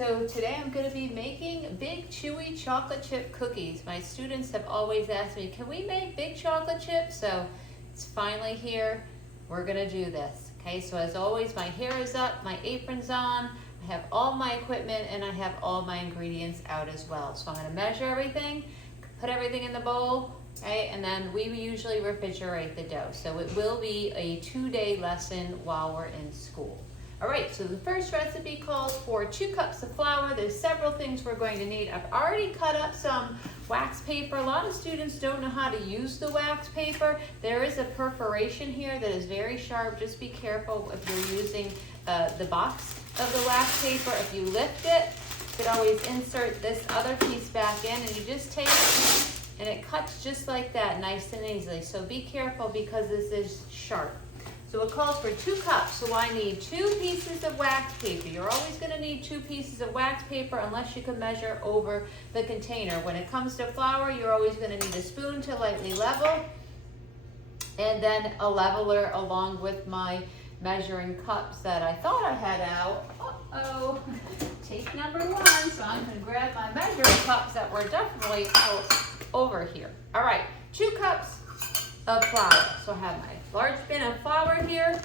so today I'm going to be making big chewy chocolate chip cookies. My students have always asked me, can we make big chocolate chips? So it's finally here. We're going to do this. Okay, so as always, my hair is up, my apron's on, I have all my equipment, and I have all my ingredients out as well. So I'm going to measure everything, put everything in the bowl, okay, and then we usually refrigerate the dough. So it will be a 2-day lesson while we're in school. All right, so the first recipe calls for 2 cups of flour. There's several things we're going to need. I've already cut up some wax paper. A lot of students don't know how to use the wax paper. There is a perforation here that is very sharp. Just be careful if you're using the box of the wax paper. If you lift it, you can always insert this other piece back in, and you just take it, and it cuts just like that, nice and easily. So be careful because this is sharp. So it calls for 2 cups, so I need 2 pieces of wax paper. You're always going to need 2 pieces of wax paper unless you can measure over the container. When it comes to flour, you're always going to need a spoon to lightly level, and then a leveler along with my measuring cups that I thought I had out. Uh-oh, tape number 1, so I'm going to grab my measuring cups that were definitely out over here. All right, 2 cups of flour. So I have my large bin of flour here.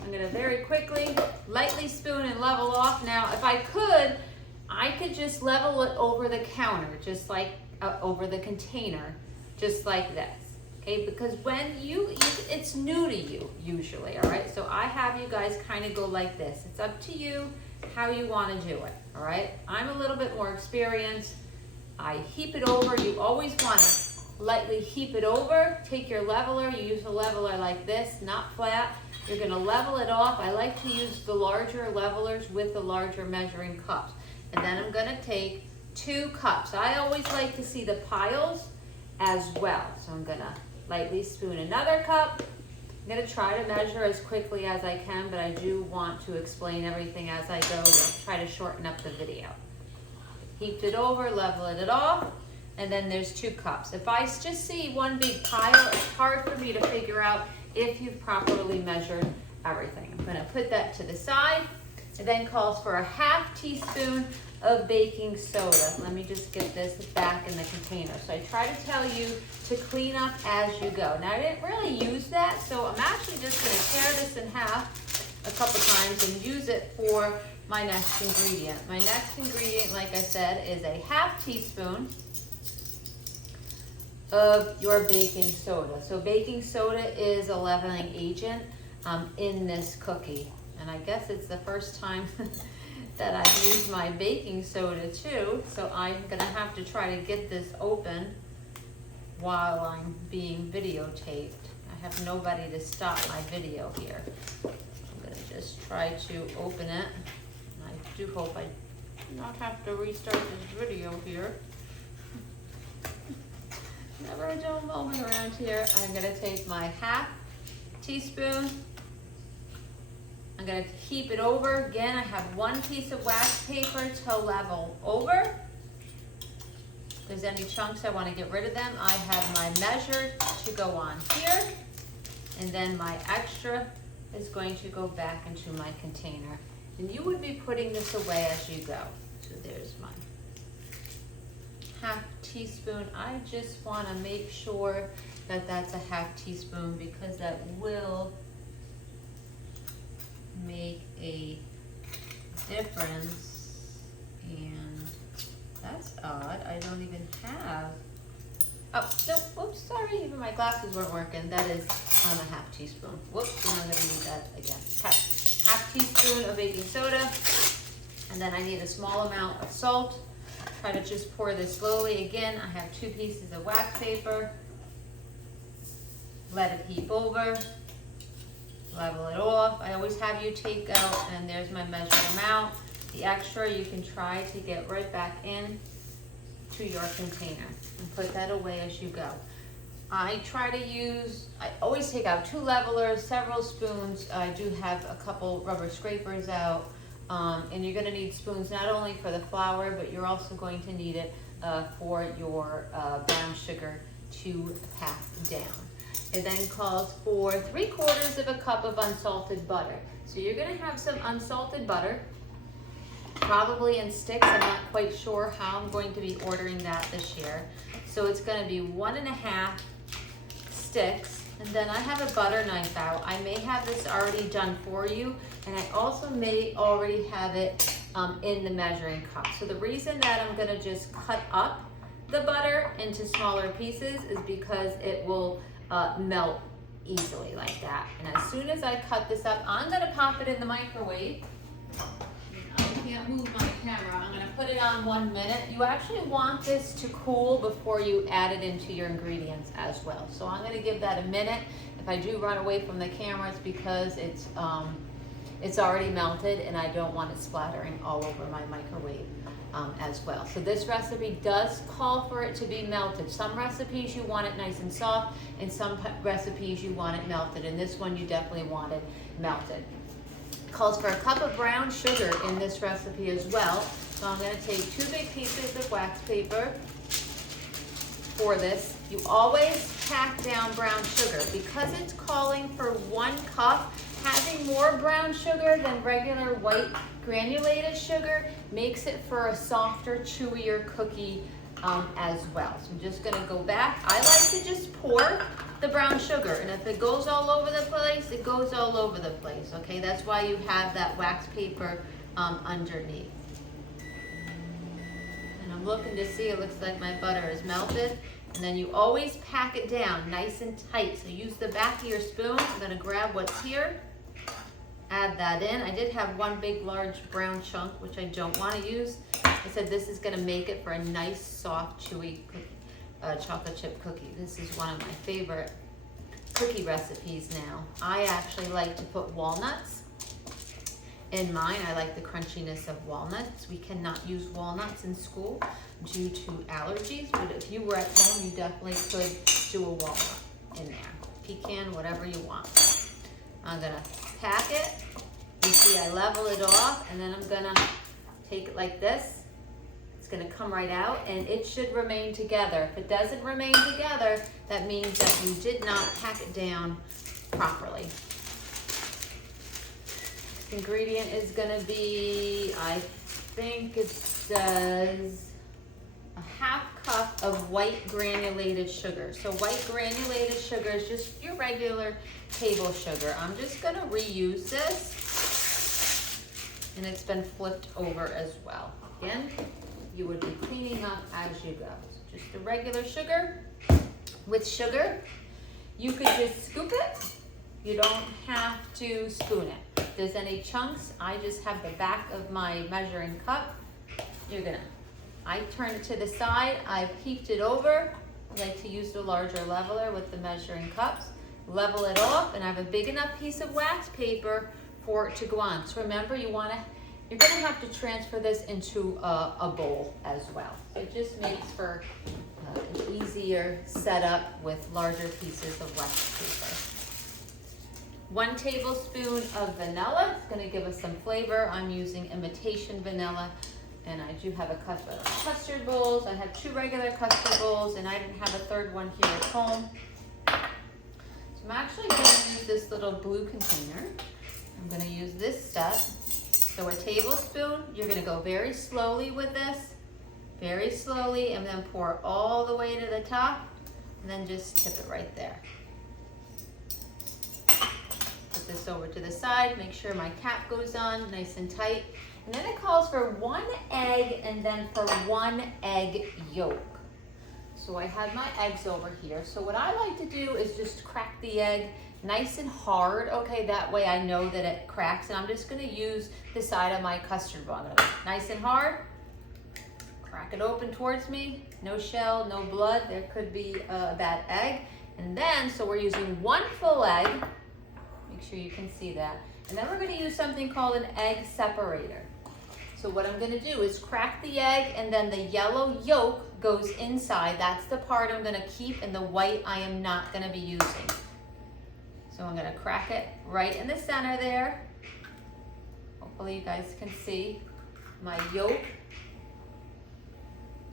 I'm going to very quickly, lightly spoon and level off. Now, if I could just level it over the counter, just like over the container, just like this. Okay, because when it's new to you usually, all right? So I have you guys kind of go like this. It's up to you how you want to do it, all right? I'm a little bit more experienced. I heap it over. You always want to lightly heap it over. Take your leveler. You use a leveler like this, not flat. You're going to level it off. I like to use the larger levelers with the larger measuring cups. And then I'm going to take 2 cups. I always like to see the piles as well. So I'm going to lightly spoon another cup. I'm going to try to measure as quickly as I can, but I do want to explain everything as I go to try to shorten up the video. Heaped it over, leveled it off. And then there's 2 cups. If I just see one big pile, it's hard for me to figure out if you've properly measured everything. I'm going to put that to the side. It then calls for a ½ teaspoon of baking soda. Let me just get this back in the container. So I try to tell you to clean up as you go. Now I didn't really use that, so I'm actually just going to tear this in half a couple times and use it for my next ingredient. My next ingredient, like I said, is a ½ teaspoon of your baking soda. So baking soda is a leavening agent in this cookie. And I guess it's the first time that I've used my baking soda too. So I'm gonna have to try to get this open while I'm being videotaped. I have nobody to stop my video here. I'm gonna just try to open it. I do hope I do not have to restart this video here. Never a dull moment around here. I'm going to take my ½ teaspoon. I'm going to heap it over. Again, I have 1 piece of wax paper to level over. If there's any chunks I want to get rid of them, I have my measure to go on here. And then my extra is going to go back into my container. And you would be putting this away as you go. So there's my ½ teaspoon. I just want to make sure that that's a ½ teaspoon because that will make a difference. And that's odd. I don't even have. Oh, no, whoops, sorry, even my glasses weren't working. That is on a ½ teaspoon. Whoops, I'm going to need that again. Okay, ½ teaspoon of baking soda. And then I need a small amount of salt. Try to just pour this slowly. Again, I have 2 pieces of wax paper. Let it heap over. Level it off. I always have you take out, and there's my measured amount. The extra you can try to get right back in to your container and put that away as you go. I always take out 2 levelers, several spoons. I do have a couple rubber scrapers out. And you're going to need spoons not only for the flour, but you're also going to need it for your brown sugar to pass down. It then calls for 3/4 of a cup of unsalted butter. So you're going to have some unsalted butter. probably in sticks. I'm not quite sure how I'm going to be ordering that this year. So it's gonna be 1.5 sticks. And then I have a butter knife out. I may have this already done for you, and I also may already have it in the measuring cup. So the reason that I'm gonna just cut up the butter into smaller pieces is because it will melt easily like that. And as soon as I cut this up, I'm gonna pop it in the microwave. I can't move my camera. I'm gonna put it on 1 minute. You actually want this to cool before you add it into your ingredients as well. So I'm gonna give that a minute. If I do run away from the camera, it's because it's already melted and I don't want it splattering all over my microwave as well. So this recipe does call for it to be melted. Some recipes you want it nice and soft, and some recipes you want it melted. And this one you definitely want it melted. Calls for a cup of brown sugar in this recipe as well. So I'm going to take 2 big pieces of wax paper for this. You always pack down brown sugar because it's calling for 1 cup. Having more brown sugar than regular white granulated sugar makes it for a softer, chewier cookie as well. So I'm just going to go back. I like to just pour the brown sugar, and if it goes all over the place, it goes all over the place. Okay, that's why you have that wax paper underneath. And I'm looking to see, it looks like my butter is melted. And then you always pack it down nice and tight. So use the back of your spoon. I'm going to grab what's here, add that in. I did have 1 big large brown chunk, which I don't want to use. I said this is going to make it for a nice, soft, chewy cookie, chocolate chip cookie. This is one of my favorite cookie recipes now. I actually like to put walnuts in mine. I like the crunchiness of walnuts. We cannot use walnuts in school due to allergies, but if you were at home, you definitely could do a walnut in there. Pecan, whatever you want. I'm gonna pack it. You see I level it off, and then I'm gonna take it like this. It's gonna come right out, and it should remain together. If it doesn't remain together, that means that you did not pack it down properly. The ingredient is gonna be, I think it says, a 1/2 cup of white granulated sugar. So white granulated sugar is just your regular table sugar. I'm just gonna reuse this, and it's been flipped over as well. Again, you would be cleaning up as you go. So just the regular sugar. With sugar, you could just scoop it. You don't have to spoon it. If there's any chunks, I just have the back of my measuring cup. I turn it to the side. I've heaped it over. I like to use the larger leveler with the measuring cups. Level it off, and I have a big enough piece of wax paper for it to go on. So remember, you're gonna have to transfer this into a bowl as well. So it just makes for an easier setup with larger pieces of wax paper. 1 tablespoon of vanilla. It's gonna give us some flavor. I'm using imitation vanilla. And I do have a couple of custard bowls. I have 2 regular custard bowls, and I didn't have a 3rd one here at home. So I'm actually going to use this little blue container. I'm going to use this step. So a tablespoon, you're going to go very slowly with this, very slowly, and then pour all the way to the top, and then just tip it right there. Put this over to the side, make sure my cap goes on nice and tight. And then it calls for 1 egg, and then for 1 egg yolk. So I have my eggs over here. So what I like to do is just crack the egg nice and hard. Okay, that way I know that it cracks. And I'm just gonna use the side of my custard bowl. I'm gonna go nice and hard, crack it open towards me. No shell, no blood. There could be a bad egg. And then, so we're using 1 full egg. Make sure you can see that. And then we're gonna use something called an egg separator. So what I'm gonna do is crack the egg, and then the yellow yolk goes inside. That's the part I'm gonna keep, and the white I am not gonna be using. So I'm gonna crack it right in the center there. Hopefully you guys can see my yolk.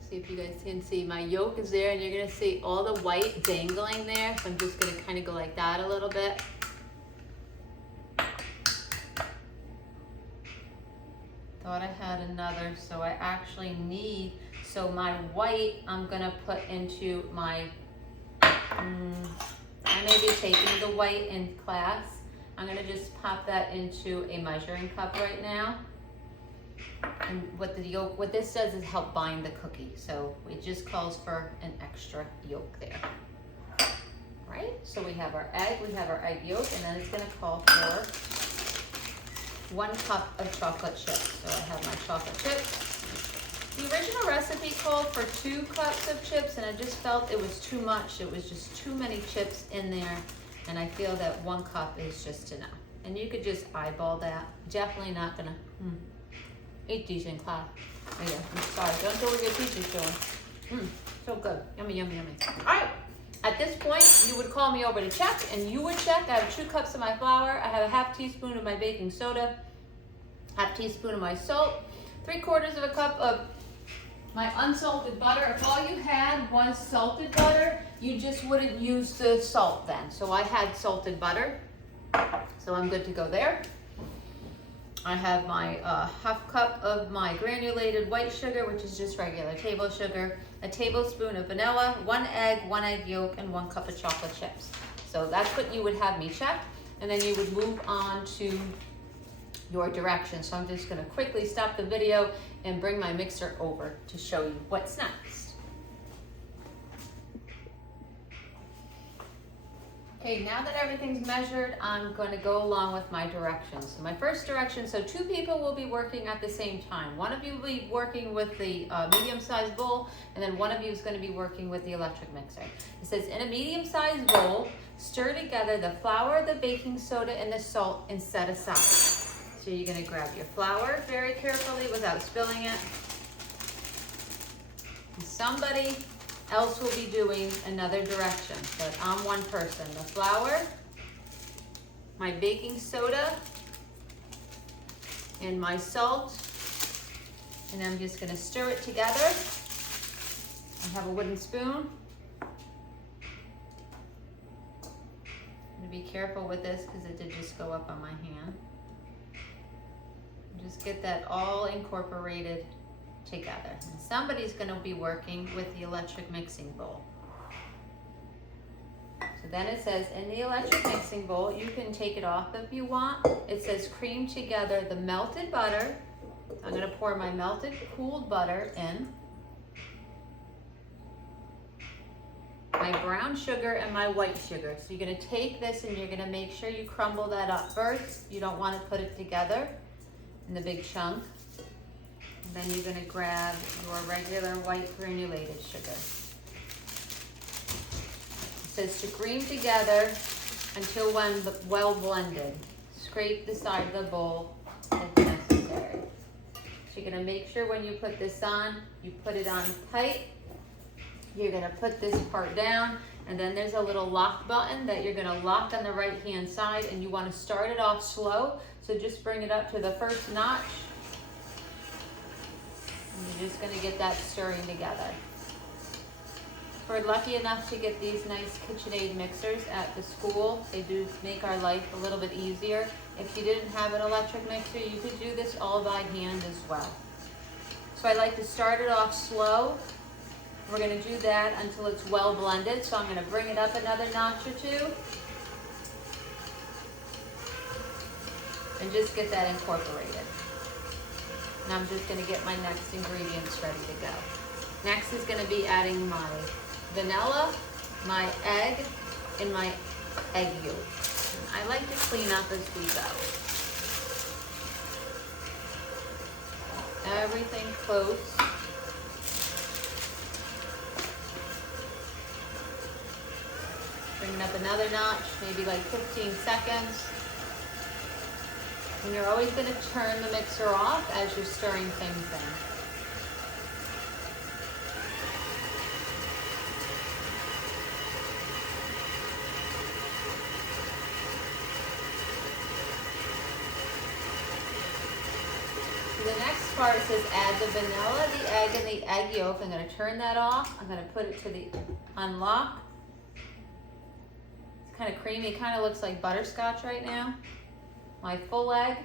See if you guys can see my yolk is there, and you're gonna see all the white dangling there. So I'm just gonna kind of go like that a little bit. Thought I had another, so I actually need, so my white I'm gonna put into my, I may be taking the white in class. I'm gonna just pop that into a measuring cup right now. And what this does is help bind the cookie. So it just calls for an extra yolk there. Right? So we have our egg yolk, and then it's gonna call for 1 cup of chocolate chips. So I have my chocolate chips. The original recipe called for 2 cups of chips, and I just felt it was too much. It was just too many chips in there, and I feel that 1 cup is just enough. And you could just eyeball that. Definitely not gonna eat these in class. Oh yeah, I'm sorry, don't do what your teacher's doing. So good, yummy, yummy, yummy. All right, at this point, you would call me over to check, and you would check. I have 2 cups of my flour. I have a ½ teaspoon of my baking soda, ½ teaspoon of my salt, 3/4 of a cup of my unsalted butter. If all you had was salted butter, you just wouldn't use the salt then. So I had salted butter, so I'm good to go there. I have my ½ cup of my granulated white sugar, which is just regular table sugar, a tablespoon of vanilla, 1 egg yolk, and 1 cup of chocolate chips. So that's what you would have me check, and then you would move on to your directions. So I'm just gonna quickly stop the video and bring my mixer over to show you what's next. Okay, now that everything's measured, I'm going to go along with my directions. So my first direction, so 2 people will be working at the same time. One of you will be working with the medium-sized bowl, and then one of you is going to be working with the electric mixer. It says, in a medium-sized bowl, stir together the flour, the baking soda, and the salt, and set aside. So you're going to grab your flour very carefully without spilling it. And somebody else will be doing another direction, but I'm one person. The flour, my baking soda, and my salt, and I'm just gonna stir it together. I have a wooden spoon. I'm gonna be careful with this because it did just go up on my hand. Just get that all incorporated together. And somebody's going to be working with the electric mixing bowl. So then it says, in the electric mixing bowl, you can take it off if you want. It says, cream together the melted butter. I'm going to pour my melted cooled butter in, my brown sugar, and my white sugar. So you're going to take this and you're going to make sure you crumble that up first. You don't want to put it together in the big chunk. And then you're going to grab your regular white granulated sugar. It says to cream together until when well blended. Scrape the side of the bowl if necessary. So you're going to make sure when you put this on, you put it on tight. You're going to put this part down, and then there's a little lock button that you're going to lock on the right hand side, and you want to start it off slow. So just bring it up to the first notch. And you're just going to get that stirring together. If we're lucky enough to get these nice KitchenAid mixers at the school, they do make our life a little bit easier. If you didn't have an electric mixer, you could do this all by hand as well. So I like to start it off slow. We're going to do that until it's well blended. So I'm going to bring it up another notch or 2. And just get that incorporated. And I'm just going to get my next ingredients ready to go. Next is going to be adding my vanilla, my egg, and my egg yolk. And I like to clean up as we go. Everything close. Bring it up another notch, maybe like 15 seconds. And you're always going to turn the mixer off as you're stirring things in. So the next part says add the vanilla, the egg, and the egg yolk. I'm going to turn that off. I'm going to put it to the unlock. It's kind of creamy. It kind of looks like butterscotch right now. My full egg,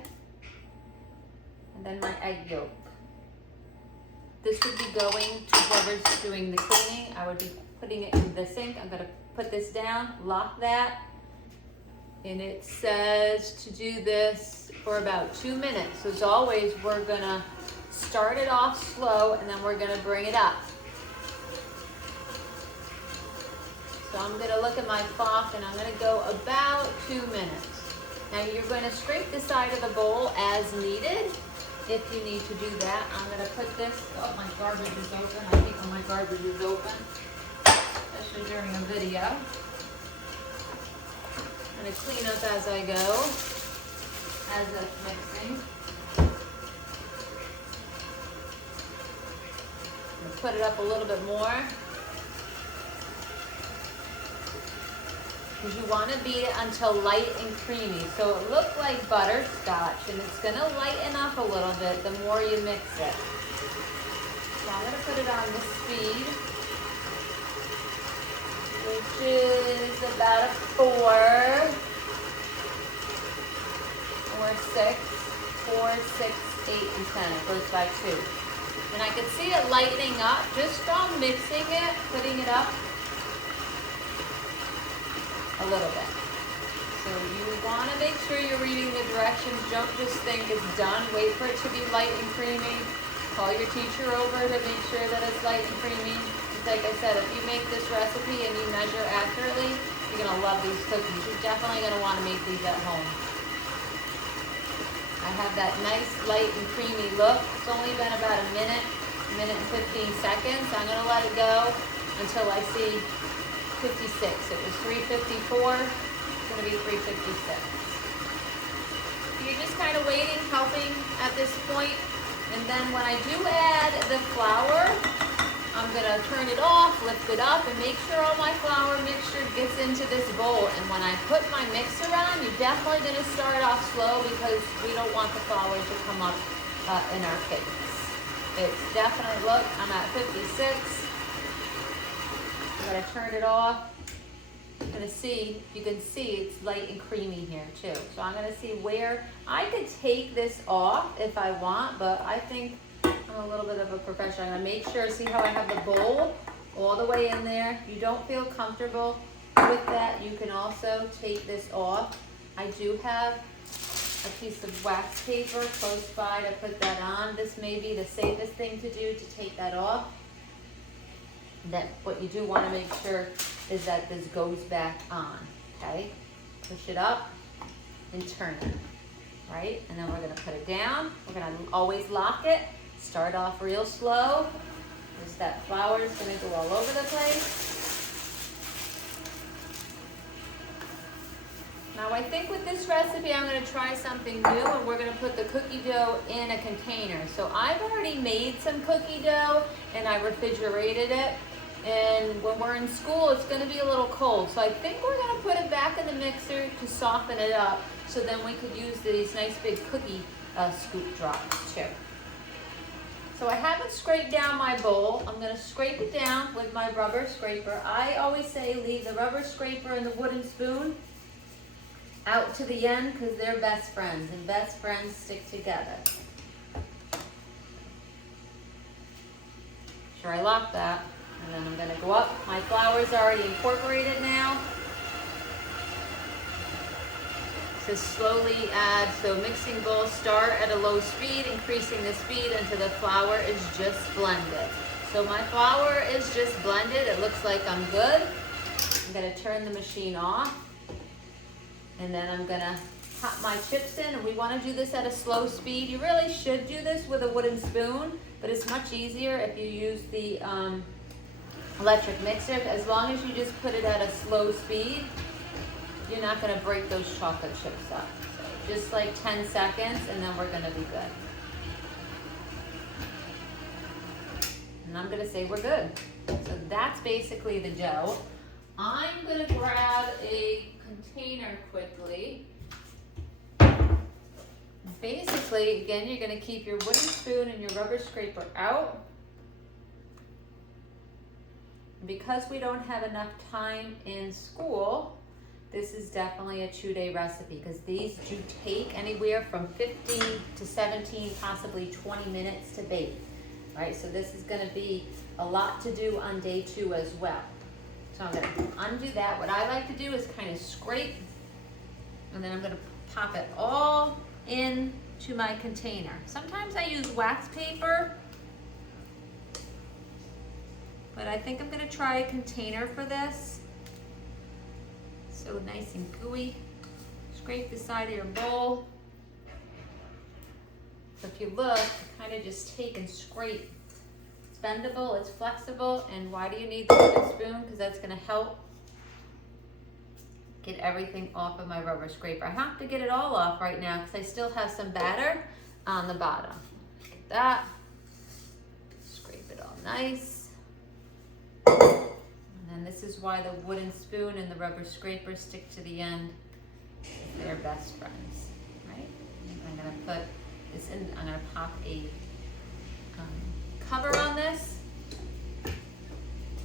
and then my egg yolk. This would be going to whoever's doing the cleaning. I would be putting it in the sink. I'm gonna put this down, lock that, and it says to do this for about 2 minutes. So as always, we're gonna start it off slow and then we're gonna bring it up. So I'm gonna look at my clock and I'm gonna go about 2 minutes. Now you're gonna scrape the side of the bowl as needed. If you need to do that, I'm gonna put this, oh, my garbage is open. I think when my garbage is open, especially during a video. I'm gonna clean up as I go, as it's mixing. I'm gonna put it up a little bit more. Because you want to beat it until light and creamy. So it looks like butterscotch, and it's going to lighten up a little bit the more you mix it. So I'm going to put it on the speed, which is about a 4 or 6, 4, 6, 8, and 10. It goes by 2. And I can see it lightening up just from mixing it, putting it up a little bit. So you want to make sure you're reading the directions. Don't just think it's done. Wait for it to be light and creamy. Call your teacher over to make sure that it's light and creamy. Just like I said, if you make this recipe and you measure accurately, you're going to love these cookies. You're definitely going to want to make these at home. I have that nice light and creamy look. It's only been about a minute and 15 seconds. I'm going to let it go until I see 56. It was 354. It's going to be 356. So you're just kind of waiting, helping at this point. And then when I do add the flour, I'm going to turn it off, lift it up, and make sure all my flour mixture gets into this bowl. And when I put my mixer on, you're definitely going to start off slow because we don't want the flour to come up in our cakes. It's definitely, look, I'm at 56. I'm going to turn it off. I'm going to see, you can see it's light and creamy here too. So I'm going to see where, I could take this off if I want, but I think I'm a little bit of a professional. I'm going to make sure, see how I have the bowl all the way in there. If you don't feel comfortable with that, you can also take this off. I do have a piece of wax paper close by to put that on. This may be the safest thing to do, to take that off. That what you do want to make sure is that this goes back on, okay? Push it up and turn it, right? And then we're going to put it down. We're going to always lock it. Start off real slow. Just that flour is going to go all over the place. Now I think with this recipe I'm going to try something new, and we're going to put the cookie dough in a container. So I've already made some cookie dough and I refrigerated it. And when we're in school, it's going to be a little cold. So I think we're going to put it back in the mixer to soften it up, so then we could use these nice big cookie scoop drops too. So I haven't scraped down my bowl. I'm going to scrape it down with my rubber scraper. I always say leave the rubber scraper and the wooden spoon out to the end because they're best friends, and best friends stick together. Sure, I locked that. And then I'm going to go up. My flour's already incorporated now. To slowly add, so mixing bowl, start at a low speed, increasing the speed until the flour is just blended. So my flour is just blended. It looks like I'm good. I'm going to turn the machine off. And then I'm going to pop my chips in. And we want to do this at a slow speed. You really should do this with a wooden spoon, but it's much easier if you use the electric mixer. As long as you just put it at a slow speed, you're not going to break those chocolate chips up. So just like 10 seconds, and then we're going to be good. And I'm going to say we're good. So that's basically the dough. I'm going to grab a container quickly. Basically, again, you're going to keep your wooden spoon and your rubber scraper out. Because we don't have enough time in school This is definitely a 2-day recipe because these do take anywhere from 15 to 17, possibly 20 minutes to bake. All right, so this is gonna be a lot to do on day 2 as well. So I'm gonna undo that. What I like to do is kind of scrape, and then I'm gonna pop it all into my container. Sometimes I use wax paper, but I think I'm gonna try a container for this. So nice and gooey. Scrape the side of your bowl. So if you look, kind of just take and scrape. It's bendable, it's flexible, and why do you need the wooden spoon? Because that's gonna help get everything off of my rubber scraper. I have to get it all off right now because I still have some batter on the bottom. Get that. Scrape it all nice. And then this is why the wooden spoon and the rubber scraper stick to the end. They're best friends, right? And I'm gonna put this in, I'm gonna pop a cover on this.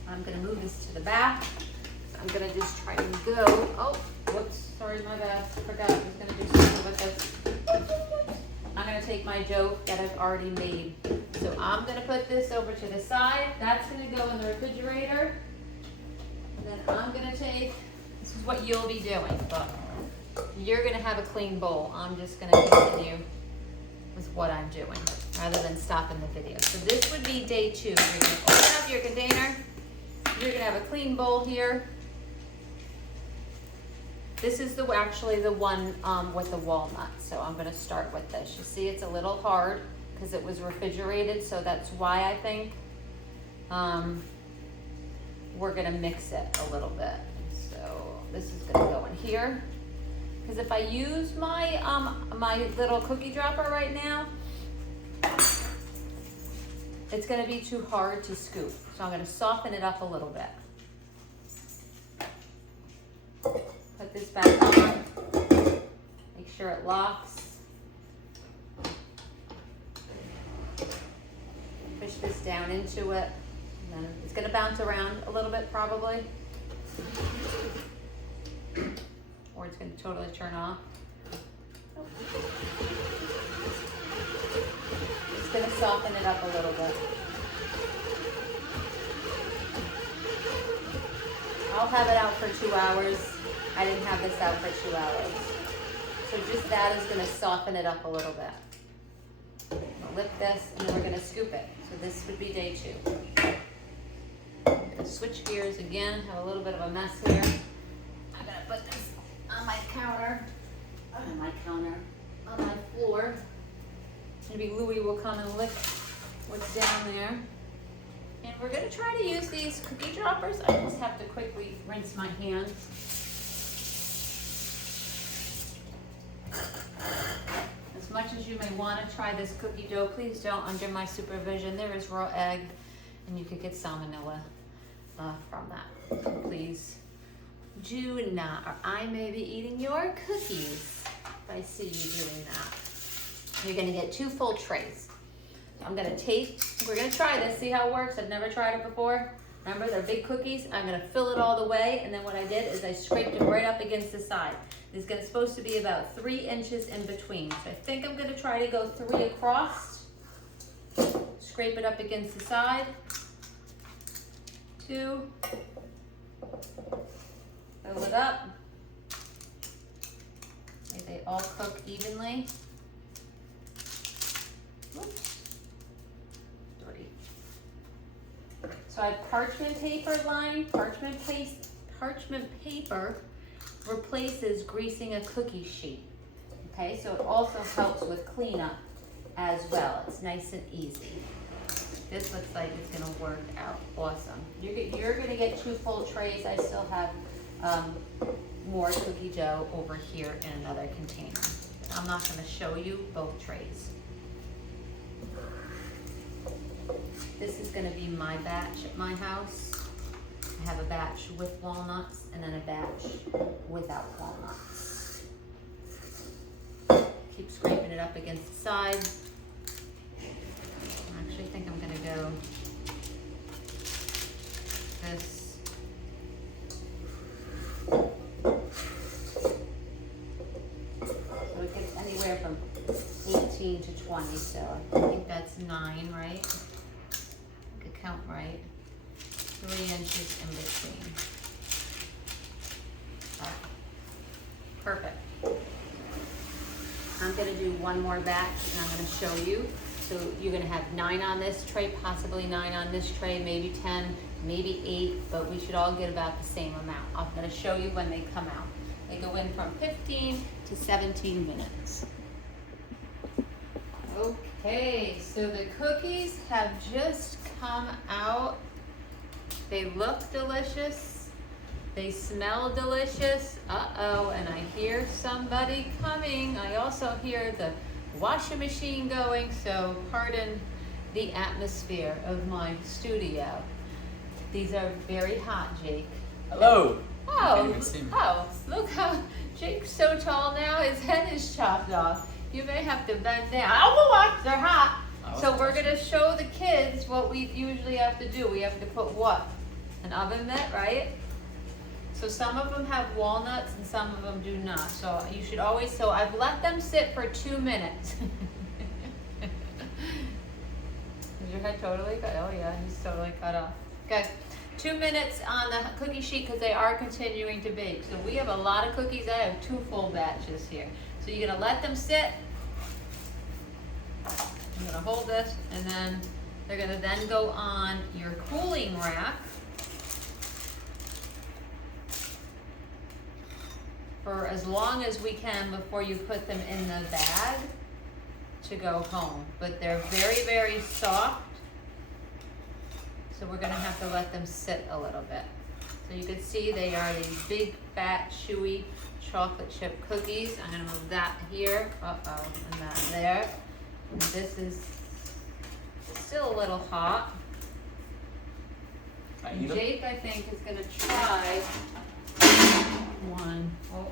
I'm gonna move this to the back. I'm gonna just try and go. Oh, whoops, sorry, my bad. I forgot I was gonna do something with this. I'm gonna take my dough that I've already made. So I'm gonna put this over to the side. That's gonna go in the refrigerator. And then I'm gonna take, this is what you'll be doing, but you're gonna have a clean bowl. I'm just gonna continue with what I'm doing rather than stopping the video. So this would be day 2. You're gonna open up your container. You're gonna have a clean bowl here. This is actually the one with the walnut. So I'm gonna start with this. You see it's a little hard because it was refrigerated, so that's why I think we're gonna mix it a little bit. So this is gonna go in here. Because if I use my my little cookie dropper right now, it's gonna be too hard to scoop. So I'm gonna soften it up a little bit. Put this back on, make sure it locks. Push this down into it, and then it's gonna bounce around a little bit probably. Or it's gonna totally turn off. Just gonna soften it up a little bit. I'll have it out for 2 hours. I didn't have this out for 2 hours. So just that is gonna soften it up a little bit. I'll lift this and then we're gonna scoop it. So this would be day 2. I'm gonna switch gears again, have a little bit of a mess here. I'm gonna put this on my counter, on my floor. Maybe Louie will come and lick what's down there. And we're gonna try to use these cookie droppers. I just have to quickly rinse my hands. As much as you may wanna try this cookie dough, please don't under my supervision. There is raw egg and you could get salmonella from that. So please do not, or I may be eating your cookies if I see you doing that. You're gonna get 2 full trays. I'm gonna we're gonna try this, see how it works. I've never tried it before. Remember, they're big cookies. I'm gonna fill it all the way, and then what I did is I scraped it right up against the side. It's supposed to be about 3 inches in between. So I think I'm gonna try to go 3 across. Scrape it up against the side. 2. Fill it up. May they all cook evenly. Oops. 3. So I have parchment paper lined. Parchment paper replaces greasing a cookie sheet. Okay, so it also helps with cleanup as well. It's nice and easy. This looks like it's gonna work out awesome. You're gonna get 2 full trays. I still have more cookie dough over here in another container. I'm not gonna show you both trays. This is gonna be my batch at my house. I have a batch with walnuts and then a batch without walnuts. Keep scraping it up against the side. I actually think I'm gonna go this. 15 to 20, so I think that's 9, right? I could count right. 3 inches in between. All right. Perfect. I'm gonna do one more batch and I'm gonna show you. So you're gonna have 9 on this tray, possibly 9 on this tray, maybe 10, maybe 8, but we should all get about the same amount. I'm gonna show you when they come out. They go in from 15 to 17 minutes. Okay, so the cookies have just come out. They look delicious. They smell delicious. Uh-oh, and I hear somebody coming. I also hear the washing machine going, so pardon the atmosphere of my studio. These are very hot, Jake. Hello. Oh, You can't even see me. oh, look how Jake's so tall now, his head is chopped off. You may have to bend down. Oh, watch, they're hot. So we're gonna show the kids what we usually have to do. We have to put what? An oven mitt, right? So some of them have walnuts and some of them do not. So you should always, so I've let them sit for 2 minutes. Is your head totally cut? Oh yeah, he's totally cut off. Okay, 2 minutes on the cookie sheet because they are continuing to bake. So we have a lot of cookies. I have 2 full batches here. So you're gonna let them sit. I'm gonna hold this and then they're gonna then go on your cooling rack for as long as we can before you put them in the bag to go home. But they're very, very soft. So we're gonna have to let them sit a little bit. So you can see they are these big, fat, chewy chocolate chip cookies. I'm gonna move that here, uh-oh, and that there. And this is still a little hot. And Jake, I think, is gonna try one. Oh,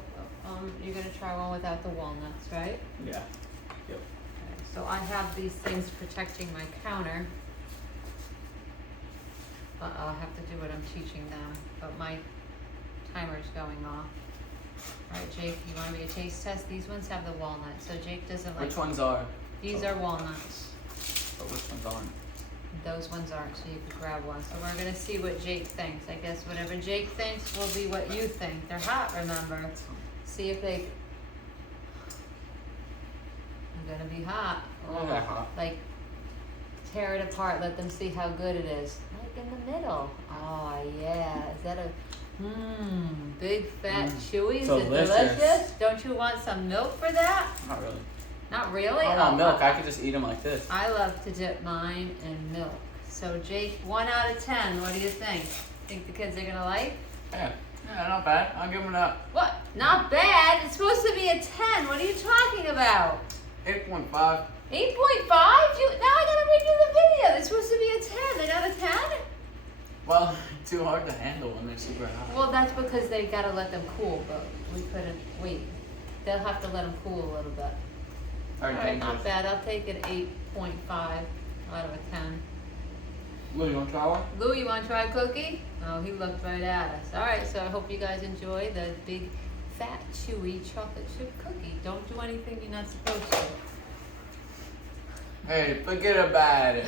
you're gonna try one without the walnuts, right? Yeah. Yep. Okay, so I have these things protecting my counter. I'll have to do what I'm teaching them, but my timer's going off. All right, Jake, you want me to taste test? These ones have the walnuts, so Jake doesn't like. Which ones are? These are walnuts. But which ones aren't? Those ones aren't, so you could grab one. So we're gonna see what Jake thinks. I guess whatever Jake thinks will be what you think. They're hot, remember? See if they. They're gonna be hot. Oh, they're hot. Like, tear it apart. Let them see how good it is. Like in the middle. Oh yeah. Is that a big fat chewy? Is it delicious? Don't you want some milk for that? Not really. Not really? I don't want milk. I could just eat them like this. I love to dip mine in milk. So Jake, 1 out of 10. What do you think? Think the kids are gonna like? Yeah. Yeah, not bad. I'll give them an What? Not bad? It's supposed to be a 10. What are you talking about? 8.5. 8.5? Now I gotta redo the video. It's supposed to be a 10. They got a 10? Well, too hard to handle when they're super hot. Well, that's because they gotta let them cool, but we couldn't wait. They'll have to let them cool a little bit. Alright, not bad. I'll take an 8.5 out of a 10. Lou, you want to try one? Lou, you want to try a cookie? Oh, he looked right at us. Alright, so I hope you guys enjoy the big, fat, chewy chocolate chip cookie. Don't do anything you're not supposed to. Hey, forget about it.